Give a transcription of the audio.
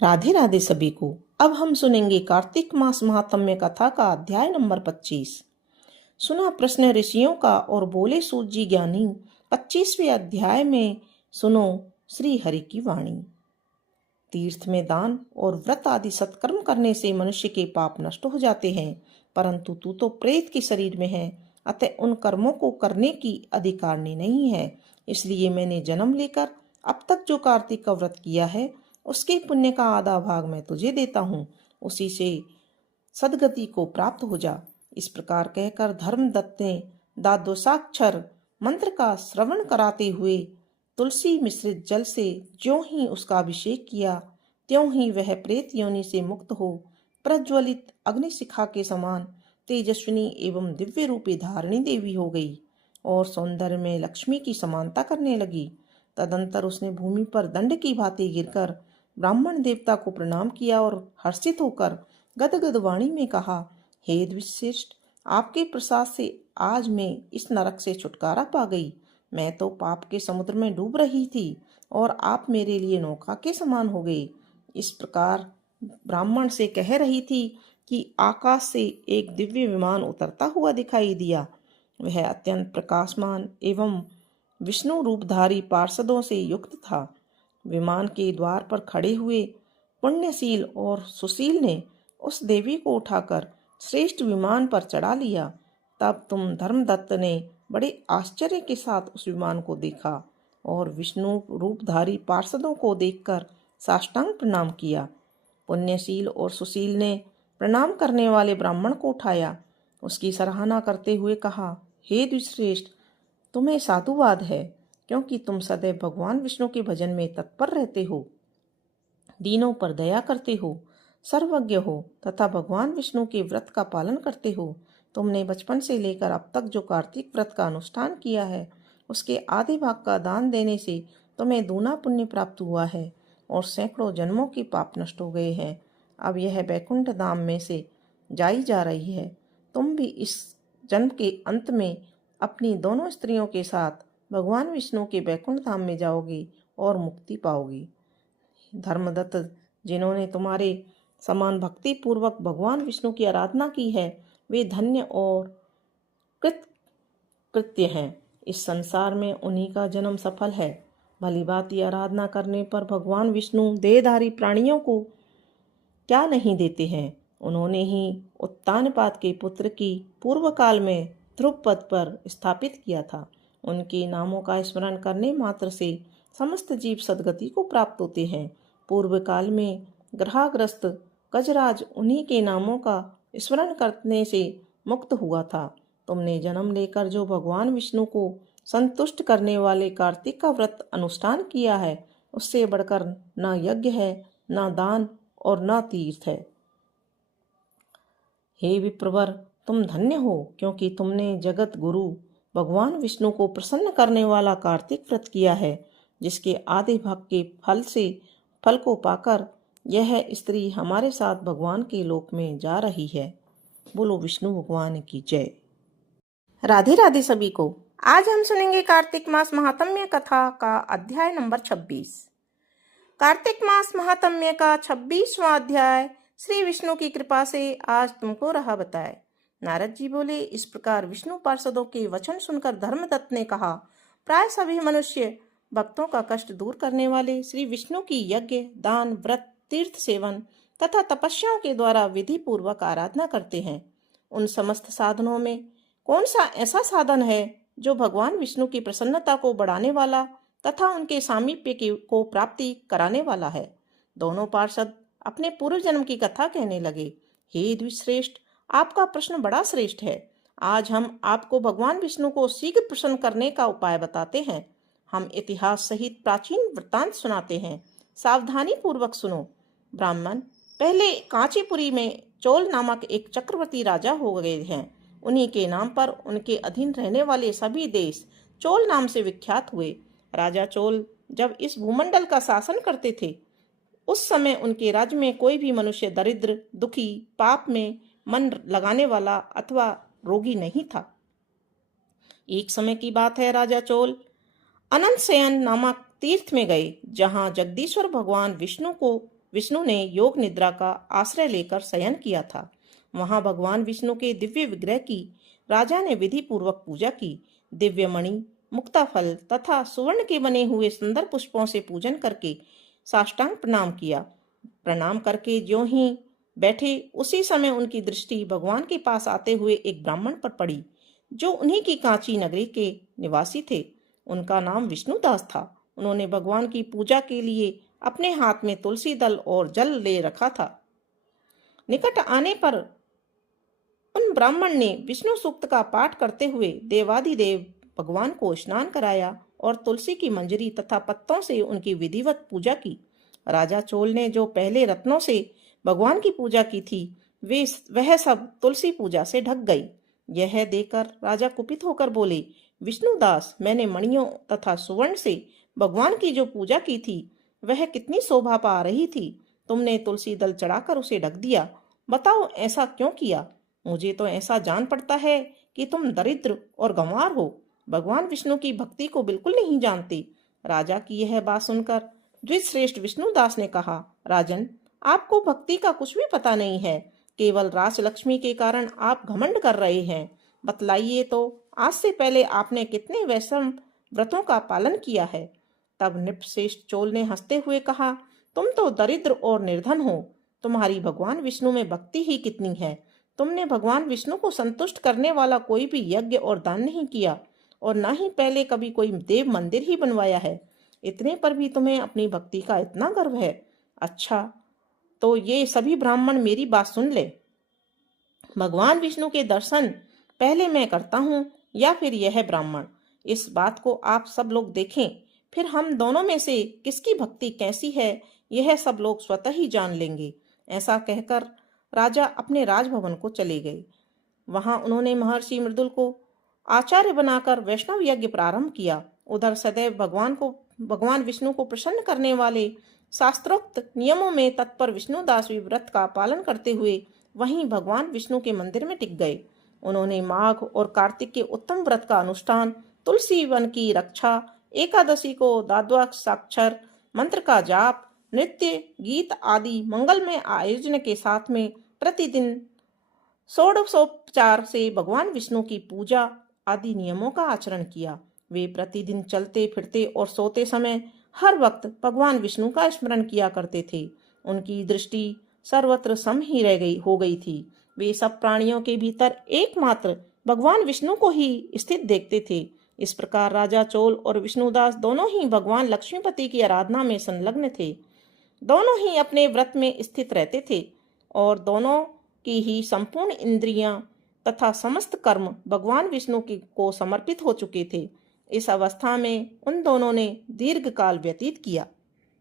राधे राधे सभी को। अब हम सुनेंगे कार्तिक मास महात्म्य कथा का अध्याय नंबर 25। सुना प्रश्न ऋषियों का और बोले सूत जी ज्ञानी। 25वें अध्याय में सुनो श्री हरि की वाणी। तीर्थ में दान और व्रत आदि सत्कर्म करने से मनुष्य के पाप नष्ट हो जाते हैं, परंतु तू तो प्रेत के शरीर में है, अतः उन कर्मों को करने की अधिकारनी नहीं है। इसलिए मैंने जन्म लेकर अब तक जो कार्तिक का व्रत किया है, उसके पुण्य का आधा भाग मैं तुझे देता हूँ, उसी से सदगति को प्राप्त हो जा। इस प्रकार कहकर धर्मदत्त ने द्वादशाक्षर मंत्र का श्रवण कराते हुए तुलसी मिश्रित जल से ज्यों ही उसका अभिषेक किया, त्यों ही वह प्रेत योनि से मुक्त हो प्रज्वलित अग्निशिखा के समान तेजस्विनी एवं दिव्य रूपी धारणी देवी हो गई और सौंदर्य में लक्ष्मी की समानता करने लगी। तदंतर उसने भूमि पर दंड की भांति गिरकर ब्राह्मण देवता को प्रणाम किया और हर्षित होकर गदगद वाणी में कहा, हे द्विश्रेष्ठ, आपके प्रसाद से आज मैं इस नरक से छुटकारा पा गई। मैं तो पाप के समुद्र में डूब रही थी और आप मेरे लिए नौका के समान हो गए। इस प्रकार ब्राह्मण से कह रही थी कि आकाश से एक दिव्य विमान उतरता हुआ दिखाई दिया। वह अत्यंत प्रकाशमान एवं विष्णु रूपधारी पार्षदों से युक्त था। विमान के द्वार पर खड़े हुए पुण्यशील और सुशील ने उस देवी को उठाकर श्रेष्ठ विमान पर चढ़ा लिया। तब तुम धर्मदत्त ने बड़े आश्चर्य के साथ उस विमान को देखा और विष्णु रूपधारी पार्षदों को देखकर साष्टांग प्रणाम किया। पुण्यशील और सुशील ने प्रणाम करने वाले ब्राह्मण को उठाया, उसकी सराहना करते हुए कहा, हे द्विश्रेष्ठ, तुम्हें साधुवाद है, क्योंकि तुम सदैव भगवान विष्णु के भजन में तत्पर रहते हो, दीनों पर दया करते हो, सर्वज्ञ हो तथा भगवान विष्णु के व्रत का पालन करते हो। तुमने बचपन से लेकर अब तक जो कार्तिक व्रत का अनुष्ठान किया है, उसके आधे भाग का दान देने से तुम्हें दूना पुण्य प्राप्त हुआ है और सैकड़ों जन्मों के पाप नष्ट हो गए हैं। अब यह बैकुंठ धाम में से जाई जा रही है। तुम भी इस जन्म के अंत में अपनी दोनों स्त्रियों के साथ भगवान विष्णु के बैकुंठ धाम में जाओगी और मुक्ति पाओगी। धर्मदत्त, जिन्होंने तुम्हारे समान भक्ति पूर्वक भगवान विष्णु की आराधना की है, वे धन्य और कृत्य हैं। इस संसार में उन्हीं का जन्म सफल है। भली भांति आराधना करने पर भगवान विष्णु देहधारी प्राणियों को क्या नहीं देते हैं। उन्होंने ही उत्तानपाद के पुत्र की पूर्व काल में ध्रुव पद पर स्थापित किया था। उनके नामों का स्मरण करने मात्र से समस्त जीव सदगति को प्राप्त होते हैं। पूर्व काल में ग्रहाग्रस्त गजराज उन्हीं के नामों का स्मरण करने से मुक्त हुआ था। तुमने जन्म लेकर जो भगवान विष्णु को संतुष्ट करने वाले कार्तिक का व्रत अनुष्ठान किया है, उससे बढ़कर न यज्ञ है, न दान और न तीर्थ है। हे विप्रवर, तुम धन्य हो, क्योंकि तुमने जगत गुरु भगवान विष्णु को प्रसन्न करने वाला कार्तिक व्रत किया है, जिसके आधे भाग के फल को पाकर यह स्त्री हमारे साथ भगवान के लोक में जा रही है। बोलो विष्णु भगवान की जय। राधे राधे सभी को। आज हम सुनेंगे कार्तिक मास महात्म्य कथा का अध्याय नंबर 26। कार्तिक मास महात्म्य का 26वां अध्याय श्री विष्णु की कृपा से आज तुमको रहा बताए। नारद जी बोले, इस प्रकार विष्णु पार्षदों के वचन सुनकर धर्मदत्त ने कहा, प्राय सभी मनुष्य भक्तों का कष्ट दूर करने वाले श्री विष्णु की यज्ञ, दान, व्रत, तीर्थ सेवन तथा तपस्याओं के द्वारा विधि पूर्वक आराधना करते हैं। उन समस्त साधनों में कौन सा ऐसा साधन है जो भगवान विष्णु की प्रसन्नता को बढ़ाने वाला तथा उनके सामीप्य को प्राप्ति कराने वाला है। दोनों पार्षद अपने पूर्व जन्म की कथा कहने लगे। हे द्विश्रेष्ठ, आपका प्रश्न बड़ा श्रेष्ठ है। आज हम आपको भगवान विष्णु को शीघ्र प्रसन्न करने का उपाय बताते हैं। हम इतिहास सहित प्राचीन वृत्तांत सुनाते हैं, सावधानी पूर्वक सुनो। ब्राह्मण, पहले कांचीपुरी में चोल नामक एक चक्रवर्ती राजा हो गए हैं। उन्हीं के नाम पर उनके अधीन रहने वाले सभी देश चोल नाम से विख्यात हुए। राजा चोल जब इस भूमंडल का शासन करते थे, उस समय उनके राज्य में कोई भी मनुष्य दरिद्र, दुखी, पाप में मन लगाने वाला अथवा रोगी नहीं था। एक समय की बात है, राजा चोल अनंत शयन नामक तीर्थ में गए, जहां जगदीश्वर भगवान विष्णु को विष्णु ने योग निद्रा का आश्रय लेकर शयन किया था। वहां भगवान विष्णु के दिव्य विग्रह की राजा ने विधि पूर्वक पूजा की। दिव्य मणि, मुक्ताफल तथा सुवर्ण के बने हुए सुंदर पुष्पों से पूजन करके साष्टांग प्रणाम किया। प्रणाम करके ज्यों ही बैठे उसी समय उनकी दृष्टि भगवान के पास आते हुए एक ब्राह्मण पर पड़ी, जो उन्हीं की कांची नगरी के निवासी थे। उनका नाम विष्णुदास था। उन्होंने भगवान की पूजा के लिए अपने हाथ में तुलसी दल और जल ले रखा था। निकट आने पर उन ब्राह्मण ने विष्णु सूक्त का पाठ करते हुए देवादिदेव भगवान को स्नान कराया और तुलसी की मंजरी तथा पत्तों से उनकी विधिवत पूजा की। राजा चोल ने जो पहले रत्नों से भगवान की पूजा की थी, वह सब तुलसी पूजा से ढक गई। यह देखकर राजा कुपित होकर बोले, विष्णुदास, मैंने मणियों तथा सुवर्ण से भगवान की जो पूजा की थी वह कितनी शोभा पा रही थी। तुमने तुलसी दल चढ़ाकर उसे ढक दिया। बताओ ऐसा क्यों किया? मुझे तो ऐसा जान पड़ता है कि तुम दरिद्र और गंवार हो, भगवान विष्णु की भक्ति को बिल्कुल नहीं जानते। राजा की यह बात सुनकर द्विजश्रेष्ठ विष्णुदास ने कहा, राजन, आपको भक्ति का कुछ भी पता नहीं है। केवल राजलक्ष्मी के कारण आप घमंड कर रहे हैं। बतलाइए तो, आज से पहले आपने कितने वैष्णव व्रतों का पालन किया है? तब नृपश्रेष्ठ चोल ने हंसते हुए कहा, तुम तो दरिद्र और निर्धन हो। तुम्हारी भगवान विष्णु में भक्ति ही कितनी है। तुमने भगवान विष्णु को संतुष्ट करने वाला कोई भी यज्ञ और दान नहीं किया और न ही पहले कभी कोई देव मंदिर ही बनवाया है। इतने पर भी तुम्हें अपनी भक्ति का इतना गर्व है। अच्छा, तो ये सभी ब्राह्मण मेरी बात सुन ले। भगवान विष्णु के दर्शन पहले मैं करता हूँ या फिर यह ब्राह्मण। इस बात को आप सब लोग देखें, फिर हम दोनों में से किसकी भक्ति कैसी है यह सब लोग स्वतः ही जान लेंगे। ऐसा कहकर राजा अपने राजभवन को चले गए। वहां उन्होंने महर्षि मृदुल को आचार्य बनाकर वैष्णव यज्ञ प्रारंभ किया। उधर सदैव भगवान विष्णु को प्रसन्न करने वाले शास्त्रोक्त नियमों में तत्पर विष्णुदास भी व्रत का पालन करते हुए वहीं भगवान विष्णु के मंदिर में टिक गए। उन्होंने माघ और कार्तिक के उत्तम व्रत का अनुष्ठान, तुलसी वन की रक्षा, एकादशी को द्वादशाक्षर मंत्र का जाप, नृत्य, गीत आदि मंगलमय आयोजन के साथ में प्रतिदिन षोडशोपचार से भगवान विष्णु की पूजा आदि नियमों का आचरण किया। वे प्रतिदिन चलते फिरते और सोते समय हर वक्त भगवान विष्णु का स्मरण किया करते थे। उनकी दृष्टि सर्वत्र सम ही हो गई थी। वे सब प्राणियों के भीतर एकमात्र भगवान विष्णु को ही स्थित देखते थे। इस प्रकार राजा चोल और विष्णुदास दोनों ही भगवान लक्ष्मीपति की आराधना में संलग्न थे। दोनों ही अपने व्रत में स्थित रहते थे और दोनों की ही संपूर्ण इंद्रियां तथा समस्त कर्म भगवान विष्णु को समर्पित हो चुके थे। इस अवस्था में उन दोनों ने दीर्घ काल व्यतीत किया।